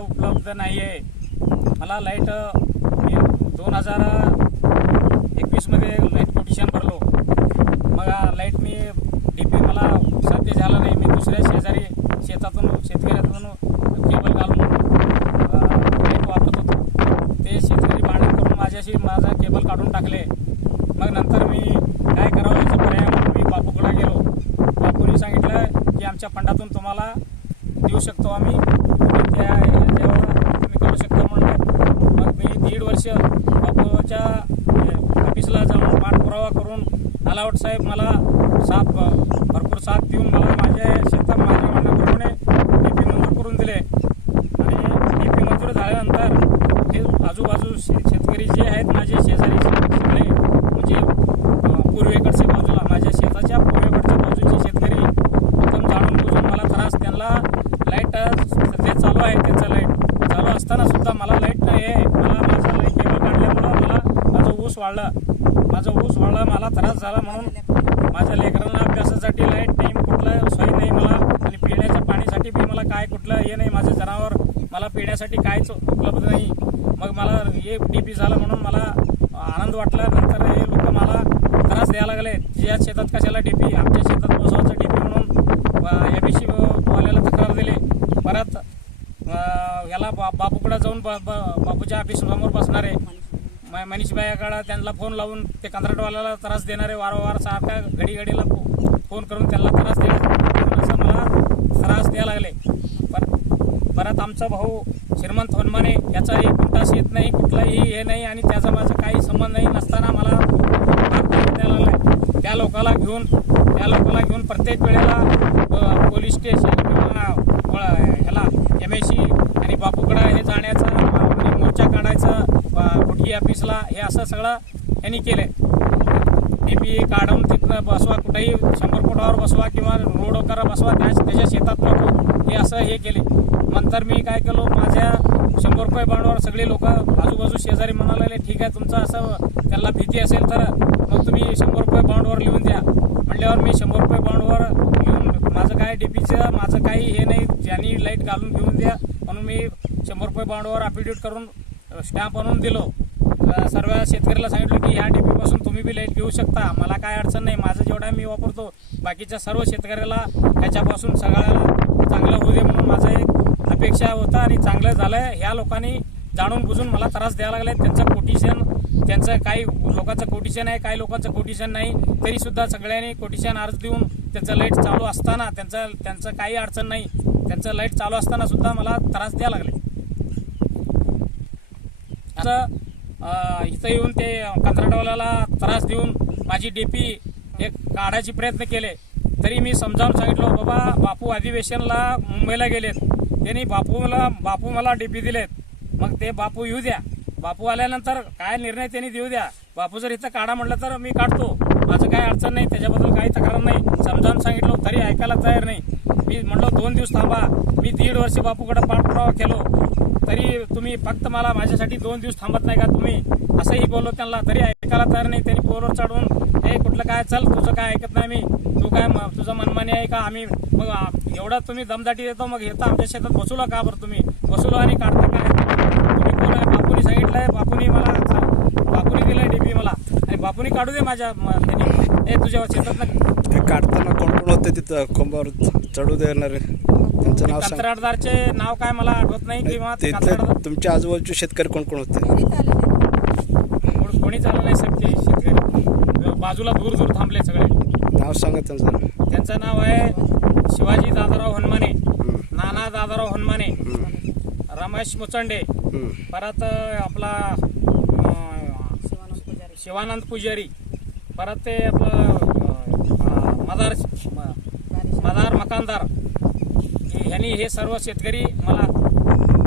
उपलब्ध नाही आहे. मला लाईट 2021मध्ये लाईट कोटेशन भरलो. मग लाईट मी DP मला साध्य झालं नाही. मी दुसऱ्या शेजारी शेतातून शेतकऱ्यातून केबल घालून लाईट वापरत होतो. ते शेतकरी भांडण करून माझा केबल काढून टाकले. मग नंतर मी काय करावं याचा पर्याय म्हणून मी बापूकडे गेलो. बापूने सांगितलं की आमच्या फंडातून तुम्हाला देऊ शकतो आम्ही, त्याच्यावर तुम्ही करू शकता म्हणलं. मग मी 1.5 वर्ष बापूच्या ऑफिसला जाऊन पाठपुरावा करून आलावट साहेब मला भरपूर साथ देऊन मला माझ्या शेतात माझ्या म्हणण्याप्रमाणे DP मंजूर करून दिले. आणि DP मंजूर झाल्यानंतर हे आजूबाजू शेतकरी जे आहेत माझे शेजारी सगळे, म्हणजे पूर्वेकडच्या बाजूला माझ्या शेताच्या पूर्वेकडच्या बाजूचे शेतकरी एकदम जाणून बुजून मला त्रास, त्यांना लाईट सध्या चालू आहे, त्यांचं लाईट चालू असताना सुद्धा मला लाईट नाही आहे. मला माझं केबल काढल्यामुळं माझं ऊस वाढलं, मला त्रास झाला. म्हणून माझ्या लेकरांना अभ्यासासाठी लाईट नाही, कुठलं सोय नाही मला, आणि पिण्याच्या पाणीसाठी बी मला काय कुठलं हे नाही. माझं जनावर मला पिण्यासाठी काहीच उपलब्ध नाही. मग मला हे DP झालं म्हणून मला आनंद वाटला. नंतर हे लोक मला त्रास द्यायला लागले. ज्या शेतात कशाला DP, आमच्या शेतात बसवायचं DP म्हणून MSC वाल्याला तक्रार दिली. परत याला बापूकडे जाऊन बापूच्या ऑफिससमोर बसणारे मनीषबाईकडे त्यांना फोन लावून ते कंत्राटवाल्याला त्रास देणारे, वारंवार सारखा घडीला फोन करून त्यांना त्रास देणार, असं मला त्रास द्यायला लागले. परत आमचा भाऊ श्रीमंत होनमाने, याचा एक गुंटास येत नाही, कुठलाही हे नाही, आणि त्याचा माझा काही संबंध नाही नसताना मला द्यायला लागला. त्या लोकाला घेऊन प्रत्येक वेळेला पोलीस स्टेशन किंवा ह्याला MSC आणि बापूकडं हे जाण्याचं, मोर्चा काढायचं कुठली ऑफिसला, हे असं सगळं यांनी केलं. DP काढून तिथनं बसवा, कुठेही 100 फुटावर बसवा किंवा रोडवर बसवा, त्याच्या शेतात नको, हे असं हे केले. नंतर मी काय केलो, माझ्या 100 रुपये बाँडवर सगळे लोक आजूबाजू शेजारी म्हणायला लागले, ठीक आहे तुमचं असं त्यांना भीती असेल तर मग तुम्ही 100 रुपये बाँडवर लिहून द्या. म्हणल्यावर मी 100 रुपये बाँडवर लिहून, माझं काय DPचं माझं काही हे नाही, ज्यांनी लाईट घालून घेऊन द्या म्हणून मी 100 रुपये बाँडवर अफिडेविट करून स्टॅम्प आणून दिलो. सर्व शेतकऱ्याला सांगितलं की ह्या DP पासून तुम्ही बी लाईट घेऊ शकता, मला काय अडचण नाही, माझं जेवढा मी वापरतो, बाकीच्या सर्व शेतकऱ्याला त्याच्यापासून सगळ्याला चांगलं होऊ दे म्हणून माझं एक अपेक्षा होता, आणि चांगलं झालं. ह्या लोकांनी जाणून बुजून मला त्रास द्यायला लागले. त्यांचं काही लोकांचं कोटेशन आहे, काही लोकांचं कोटेशन नाही, तरीसुद्धा सगळ्यांनी कोटेशन अर्ज देऊन त्यांचं लाईट चालू असताना, त्यांचं काही अडचण नाही, त्यांचं लाईट चालू असताना सुद्धा मला त्रास द्यायला लागले. इथं येऊन ते कंत्राटवाल्याला त्रास देऊन माझी DP एक काढायचे प्रयत्न केले. तरी मी समजावून सांगितलं, बाबा बापू अधिवेशनला मुंबईला गेलेत, त्यांनी बापू मला DP दिलेत, मग ते बापू येऊ द्या, बापू आल्यानंतर काय निर्णय त्यांनी देऊ द्या. बापू जर इथं काढा म्हटलं तर मी काढतो, माझं काय अडचण नाही, त्याच्याबद्दल काही तक्रार नाही. समजावून सांगितलं तरी ऐकायला तयार नाही. मी म्हटलं 2 दिवस थांबा. मी 1.5 वर्ष बापूकडे पाठपुरावा केलो, तरी तुम्ही फक्त मला माझ्यासाठी 2 दिवस थांबत नाही का तुम्ही, असंही बोललो त्यांना, तरी ऐकायला तयार नाही. त्यांनी पोरवर चढवून, हे कुठलं काय, चल तुझं काय ऐकत नाही मी, तू काय तुझं मनमानी आहे का, आम्ही मग एवढं तुम्ही दमदाटी देतो, मग येतं आमच्या शेतात बसवला का बरं तुम्ही, बसवलो आणि काढता काय तुम्ही, कोण आहे? बापूनी सांगितलंय, बापूनी दिलंय DP मला, आणि बापूनी काढू दे माझ्या त्यांनी, हे तुझ्या शेतात काढताना कोण होते तिथं कोंबावर चढू देणारे, त्यांचं नाव सांग. कंत्राटदारचे नाव काय मला आठवत नाही, किंवा तुमच्या आजूबाजूचे शेतकरी कोण होते? कोणी चाललं नाही साहेब, ते शेतकरी बाजूला दूर थांबले सगळे. नाव सांगा त्यांचं नाव आहे शिवाजी दादाराव हनुमाने, नाना दादाराव हनुमाने, रमेश मुचंडे, परत आपला शिवानंद पुजारी, परत ते आपलं मदार मकानदार, यांनी हे सर्व शेतकरी मला.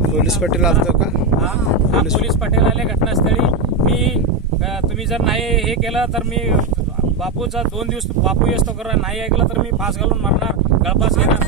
पोलीस पाटील आलतो का? हा पोलीस पाटील आले घटनास्थळी. तुम्ही जर नाही हे केलं तर मी बापूचा 2 दिवस बापू येतो करा, नाही ऐकलं तर मी फास घालून मारणार, गळफास घेणार.